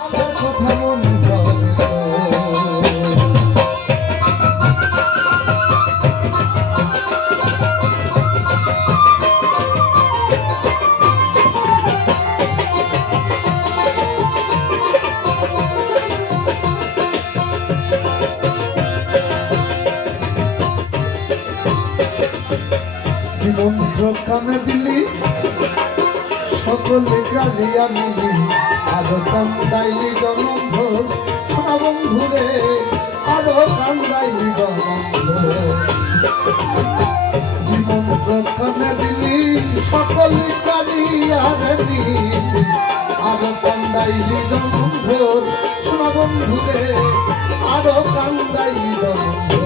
মনে মন্ত্র কানে দিলি। সকলে গালিয়া নিলি আরও কান্দাইলি জনন্ধ। শোনা বন্ধুরে আরও কান্দাইলি জনন্ধ মন্ত্র কানে দিলি সকলে গালিয়া নিলি আরও কান্দাইলি জনন্ধ শোনা বন্ধুরে আরও কান্দাইলি জনন্ধ।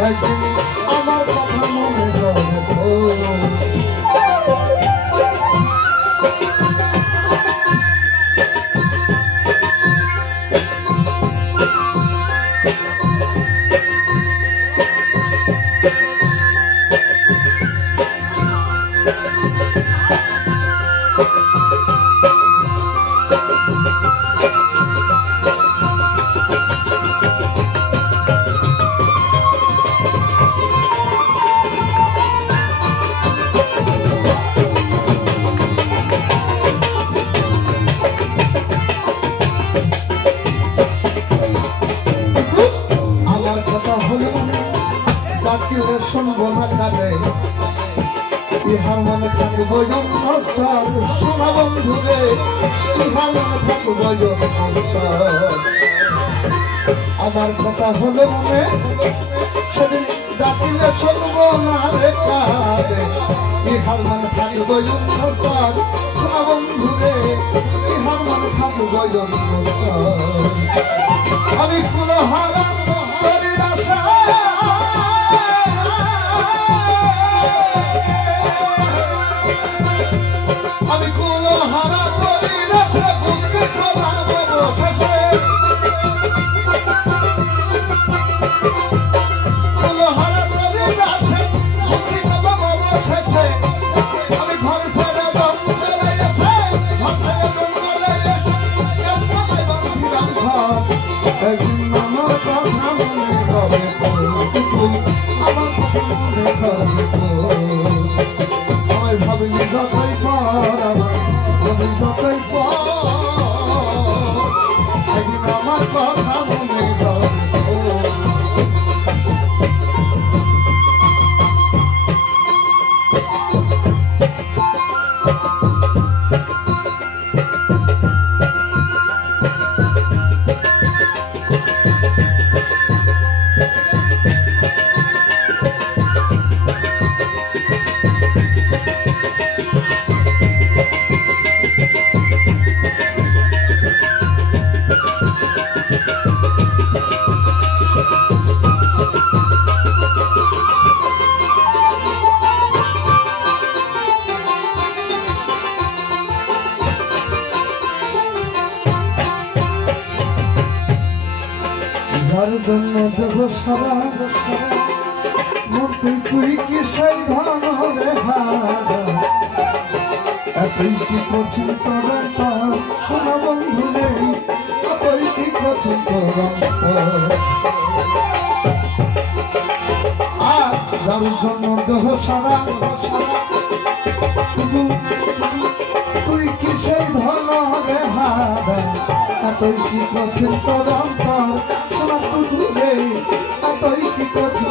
একদিন আমার কথা মনে ধরে তো আমার মনে থাকব নস্তার সোনা বন্ধুরে মনে থাকব নস্তার আমার কথা হলো মনে, সেদিন ডাকিলে শুনব না রে কানে ইহার মনে থাকব নস্তার সোনা বন্ধুরে ইহার মনে থাকব আমি কুলহারা করি আশা ভাবিনি যতই পর একদিন যার জন্য দেব সারা মূর্তি তুই কি সেই ধন হবে? এতই কি কঠিন করে সোনা বন্ধু নেই, এতই কি কঠিন আর যার জন্য দেহ সারা শুধু তুই কি সেই ধন হবে? হারা এতই কি কঠিন তদন্ত বুঝেই এতই কি কঠিন